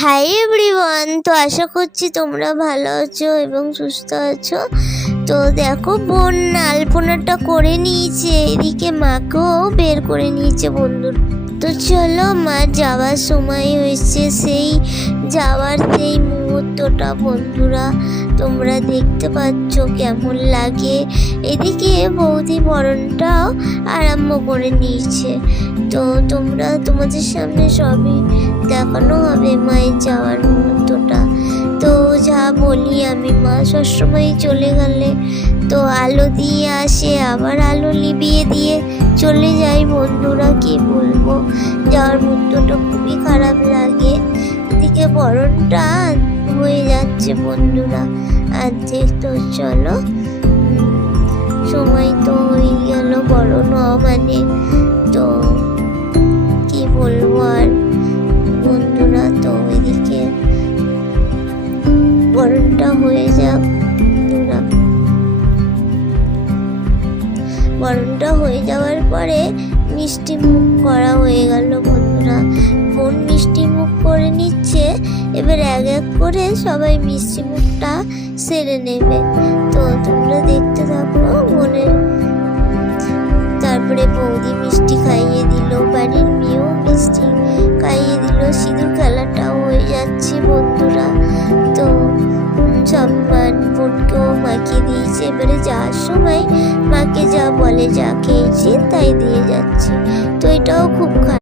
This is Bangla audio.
হাই এভরিওয়ান, তো আশা করছি তোমরা ভালো আছো এবং সুস্থ আছো। তো দেখো, বোন আলপনাটা করে নিয়েছে, এদিকে মাকেও বের করে নিয়েছে বন্ধুর। তো চলো, মা যাওয়ার সময় হয়েছে, সেই যাওয়ার সেই মুহূর্তটা বন্ধুরা তোমরা দেখতে পাচ্ছ কেমন লাগে। এদিকে বৌদি বরণটাও আরম্ভ করে নিয়েছে। তো তোমাদের সামনে সবই দেখানো হবে মায়ের যাওয়ার মুহূর্তটা। তো যা বলি আমি, মা সবসময় চলে গেলে তো আলো দিয়ে আসে, আবার আলো লিবিয়ে দিয়ে চলে যায় বন্ধুরা। কি বলবো, যাওয়ার মুহূর্তটা খুবই খারাপ লাগে। এদিকে বরণটা হয়ে যাচ্ছে বন্ধুরা অর্ধেক। তো চলো, সময় তো হয়ে গেল বরণ হওয়া মানে। তো কি বলবো আর বন্ধুরা, তো এদিকে বরণটা হয়ে যাক বন্ধুরা। বরণটা হয়ে যাওয়ার পরে মিষ্টি মুখ করা হয়ে গেল বন্ধুরা। বোন মিষ্টি মুখ করে নিচ্ছে, এবার এক এক করে সবাই মিষ্টি মুখটা সেরে নেবে। তো তোমরা দেখতে থাকো বোনের। তারপরে বৌদি মিষ্টি খাইয়ে দিল, বাড়ির মেয়েও মিষ্টি খাইয়ে দিল, সিঁদুর খেলাটাও হয়ে যাচ্ছে বন্ধুরা। তো সব বোনকেও মাখিয়ে দিয়েছে। এবারে যাওয়ার সময় মাকে যা বলে, যা খেয়েছি তাই দিয়ে যাচ্ছে। তো এটাও খুব খারাপ।